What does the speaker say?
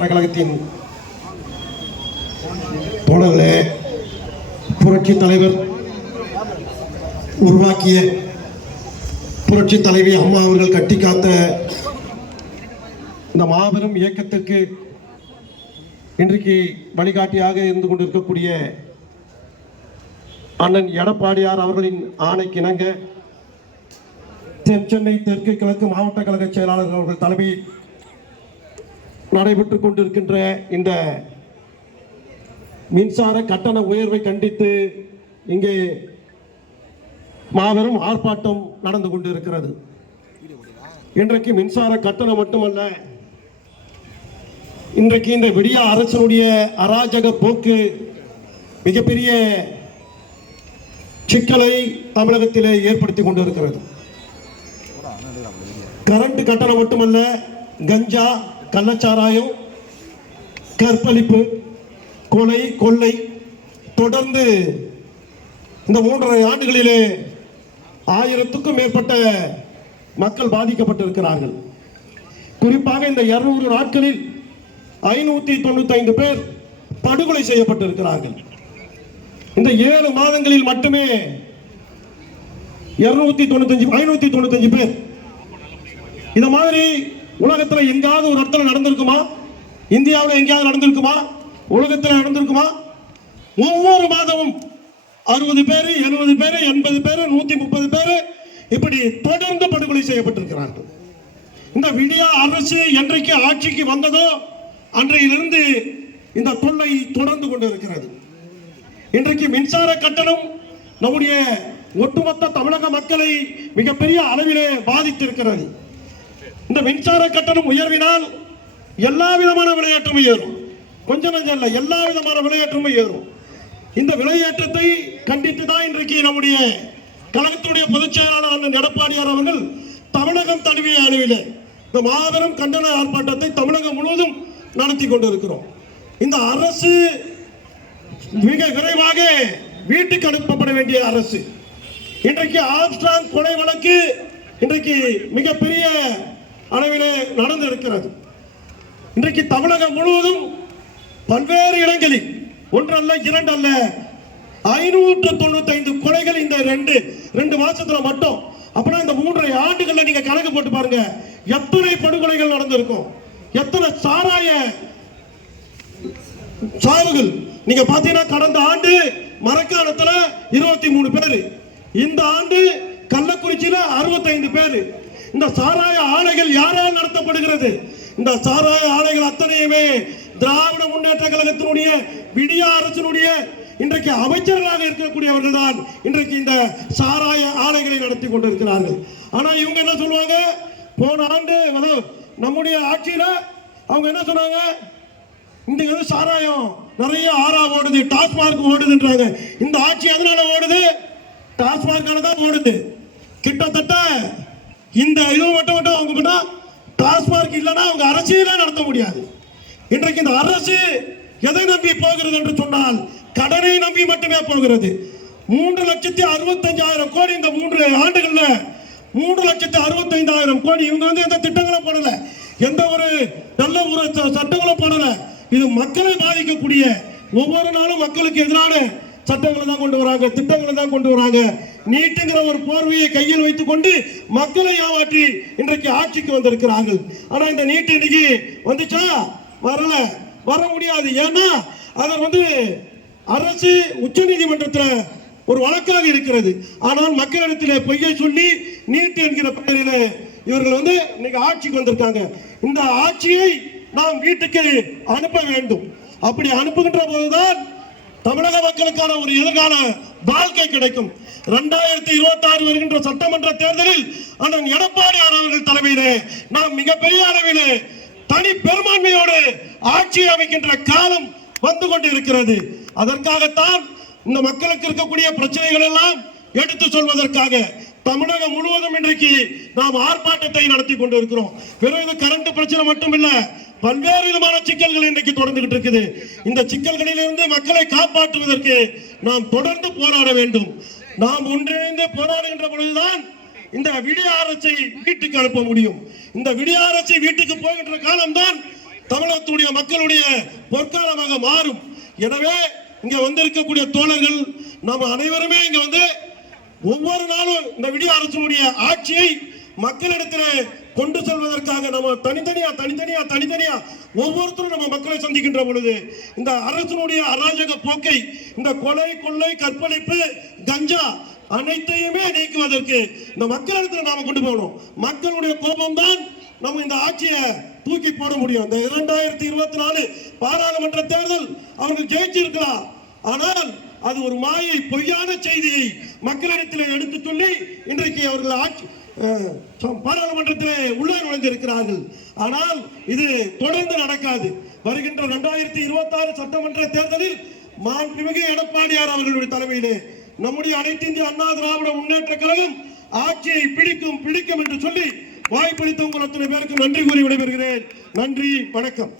கழகத்தின் தோழர்களே, புரட்சி தலைவர் உருவாக்கிய புரட்சி தலைவி அம்மா அவர்கள் கட்டி காத்த இந்த மாபெரும் இயக்கத்திற்கு இன்றைக்கு வழிகாட்டியாக இருந்து கொண்டிருக்கக்கூடிய அண்ணன் எடப்பாடியார் அவர்களின் ஆணைக்கிணங்க தென் சென்னை தெற்கு கிழக்கு மாவட்ட கழக செயலாளர் அவர்கள் தலைமையில் நடைபெற்றுக் கொண்டிருக்கின்ற இந்த மின்சார கட்டண உயர்வை கண்டித்து இங்கே மாபெரும் ஆர்ப்பாட்டம் நடந்து கொண்டிருக்கிறது. இன்றைக்கு மின்சார கட்டணம் மட்டுமல்ல, இன்றைக்கு இந்த விடிய அரசனுடைய அராஜக போக்கு மிகப்பெரிய சிக்கலை தமிழகத்திலே ஏற்படுத்தி கொண்டிருக்கிறது. கரண்ட் கட்டணம் மட்டுமல்ல, கஞ்சா, கள்ளச்சாராயம், கற்பழிப்பு, கொலை, கொள்ளை தொடர்ந்து இந்த 3.5 ஆண்டுகளிலே 1000க்கும் மேற்பட்ட மக்கள் பாதிக்கப்பட்டிருக்கிறார்கள். குறிப்பாக இந்த 200 நாட்களில் 595 பேர் படுகொலை செய்யப்பட்டிருக்கிறார்கள். இந்த 7 மாதங்களில் மட்டுமே 595 பேர். இந்த மாதிரி உலகத்தில் எங்காவது ஒரு இடத்துல நடந்திருக்குமா? இந்தியாவில் எங்கேயாவது நடந்திருக்குமா? உலகத்தில் நடந்திருக்குமா? ஒவ்வொரு மாதமும் 60 பேர், 70 பேர், 80 பேர், 130 பேர் இப்படி தொடர்ந்து படுகொலை செய்யப்பட்டிருக்கிறார்கள். இந்த விடியா அரசு என்றைக்கு ஆட்சிக்கு வந்ததோ அன்றையிலிருந்து இந்த தொல்லை தொடர்ந்து கொண்டிருக்கிறது. இன்றைக்கு மின்சார கட்டணம் நம்முடைய ஒட்டுமொத்த தமிழக மக்களை மிகப்பெரிய அளவிலே பாதித்திருக்கிறது. இந்த மின்சார கட்டணம் உயர்வினால் எல்லா விதமான விலையேற்றமும் ஏறும். கொஞ்சம் நஞ்சம் இல்லை, எல்லா விதமான விலையேற்றமும் ஏறும். இந்த விலையேற்றத்தை கண்டித்து தான் இன்றைக்கு நம்முடைய கழகத்துடைய பொதுச் செயலாளர் அண்ணன் எடப்பாடியார் அவர்கள் தமிழகம் தழுவிய அளவிலே இந்த மாபெரும் கண்டன ஆர்ப்பாட்டத்தை தமிழகம் முழுவதும் நடத்தி கொண்டிருக்கிறோம். இந்த அரசு மிக விரைவாக வீட்டுக்கு அனுப்பப்பட வேண்டிய அரசு. இன்றைக்கு ஆம்ஸ்ட்ராங் கொலை வழக்கு இன்றைக்கு மிகப்பெரிய அளவிலே நடந்திருக்கிறது. இன்றைக்கு தமிழகம் முழுவதும் பல்வேறு இடங்களில் ஒன்றல்ல, இரண்டல்ல, 595 கொலைகள் இந்த ரெண்டு மாசத்துல மட்டும். அப்படின்னா இந்த 3.5 ஆண்டுகள்ல நீங்க கணக்கு போட்டு பாருங்க, எத்தனை படுகொலைகள் நடந்திருக்கும், எத்தனை சாராய சாவுகள். நீங்க பாத்தீங்கன்னா கடந்த ஆண்டு மரக்காணத்துல 23 பேரு, இந்த ஆண்டு கள்ளக்குறிச்சியில 65 பேரு. இந்த சாராய ஆலைகள் யாரால் நடத்தப்படுகிறது? இந்த சாராய ஆலைகள் அத்தனையுமே திராவிட முன்னேற்ற கழகத்தினுடைய விடியா அரசினுடைய இன்றைக்கு அமைச்சர்களாக இருக்கக்கூடியவர்கள் தான் இன்றைக்கு இந்த சாராய ஆலைகளை நடத்தி கொண்டிருக்கிறார்கள். ஆனா இவங்க என்ன சொல்லுவாங்க? போன ஆண்டு நம்முடைய ஆட்சியில அவங்க என்ன சொன்னாங்க? இந்த சாராயம் நிறைய ஆறா ஓடுது, டாஸ்மார்க் ஓடுதுன்றாங்க. இந்த ஆட்சி எதனால ஓடுது? டாஸ்மார்க்கால தான் ஓடுது. கிட்டத்தட்ட இந்த இது மட்டும் அவங்க டாஸ்மார்க் இல்லைன்னா அவங்க அரசியலே நடத்த முடியாது. இன்றைக்கு இந்த அரசு எதை நம்பி போகிறது என்று சொன்னால் கடனை நம்பி மட்டுமே போகிறது. 3,65,000 கோடி இந்த 3 ஆண்டுகள்ல 3,65,000 கோடி. இவங்க எந்த திட்டங்களும் போடல, எந்த ஒரு நல்ல ஒரு சட்டங்களும் போடல. இது மக்களை பாதிக்கக்கூடிய, ஒவ்வொரு நாளும் மக்களுக்கு எதிரான சட்டங்களை தான் கொண்டு வராங்க, திட்டங்களை தான் கொண்டு வராங்க. நீட்டுங்கிற ஒரு போர்வையை கையில் வைத்துக் கொண்டு மக்களை ஏமாற்றி இன்றைக்கு ஆட்சிக்கு வந்திருக்கிறார்கள். ஆனா இந்த நீட்டு இன்னைக்கு வந்துச்சா? வர முடியாது. ஏன்னா அதை அரசு உச்ச நீதிமன்றத்தில் ஒரு வழக்காக இருக்கிறது. ஆனால் மக்களிடத்திலே பொய்யை சொல்லி நீட்டு என்கிற பெயரில் இவர்கள் இன்னைக்கு ஆட்சிக்கு வந்திருக்காங்க. இந்த ஆட்சியை நாம் வீட்டுக்கு அனுப்ப வேண்டும். அப்படி அனுப்புகின்ற போதுதான் தமிழக மக்களுக்கான ஒரு எதிர்கால வாழ்க்கை கிடைக்கும். 2026 வருகின்ற சட்டமன்ற தேர்தலில் அண்ணன் எடப்பாடியார் அவர்கள் தலைமையிலே நாம் மிகப்பெரிய அளவிலே தனி பெரும்பான்மையோடு ஆட்சி அமைக்கின்ற காலம் வந்து கொண்டிருக்கிறது. அதற்காகத்தான் இந்த மக்களுக்கு இருக்கக்கூடிய பிரச்சனைகள் எல்லாம் எடுத்து சொல்வதற்காக தமிழகம் முழுவதும் இன்றைக்கு நாம் ஆர்ப்பாட்டத்தை நடத்தி கொண்டிருக்கிறோம். வெறும் கரண்ட் பிரச்சனை மட்டும் இல்ல, பல்வேறு விதமான சிக்கல்கள் இன்றைக்கு தொடர்ந்துகிட்டு இருக்குது. இந்த சிக்கல்களிலிருந்து மக்களை காப்பாற்றுவதற்கு நாம் தொடர்ந்து போராட வேண்டும். நாம் ஒன்றிணைந்து போராடுகின்ற பொழுதுதான் இந்த விடிய அரசை வீட்டுக்கு அனுப்ப முடியும். இந்த விடிய அரசை வீட்டுக்கு போகின்ற காலம்தான் தமிழகத்துடைய மக்களுடைய பொற்காலமாக மாறும். எனவே இங்க வந்திருக்கக்கூடிய தோழர்கள் நம்ம அனைவருமே இங்க வந்து ஒவ்வொரு நாளும் இந்த விடிய அரசுடைய ஆட்சியை மக்களிடத்தில் கொண்டு செல்வதற்காக நம்ம தனித்தனியா ஒவ்வொருத்தரும் நம்ம மக்களை சந்திக்கின்ற பொழுது இந்த அரசனுடைய அராஜக போக்கை, இந்த கொலை கொள்ளை கற்பழிப்பு கஞ்சா அனைத்தையுமே நீக்குவதற்கு இந்த மக்களிடத்தில் நாம கொண்டு போகணும். மக்களுடைய கோபம் தான் நம்ம இந்த ஆட்சியை தூக்கி போட முடியும். இந்த 2024 பாராளுமன்ற தேர்தல் அவர்கள் ஜெயிச்சிருக்கலாம், ஆனால் அது ஒரு மாயை பொய்யான செய்தியை மக்களிடத்தில் எடுத்து சொல்லி இன்றைக்கு அவர்கள் ஆட்சி பாராளுமன்றத்திலே உள்ளே நுழைந்திருக்கிறார்கள். ஆனால் இது தொடர்ந்து நடக்காது. வருகின்ற 2026 சட்டமன்ற தேர்தலில் மாண்புமிகு எடப்பாடியார் அவர்களுடைய தலைமையிலே நம்முடைய அனைத்து இந்திய அண்ணா திராவிட முன்னேற்ற கழகம் ஆட்சியை பிடிக்கும் என்று சொல்லி வாய்ப்பளித்த உங்கள் அத்தனை பேருக்கு நன்றி கூறி விடைபெறுகிறேன். நன்றி, வணக்கம்.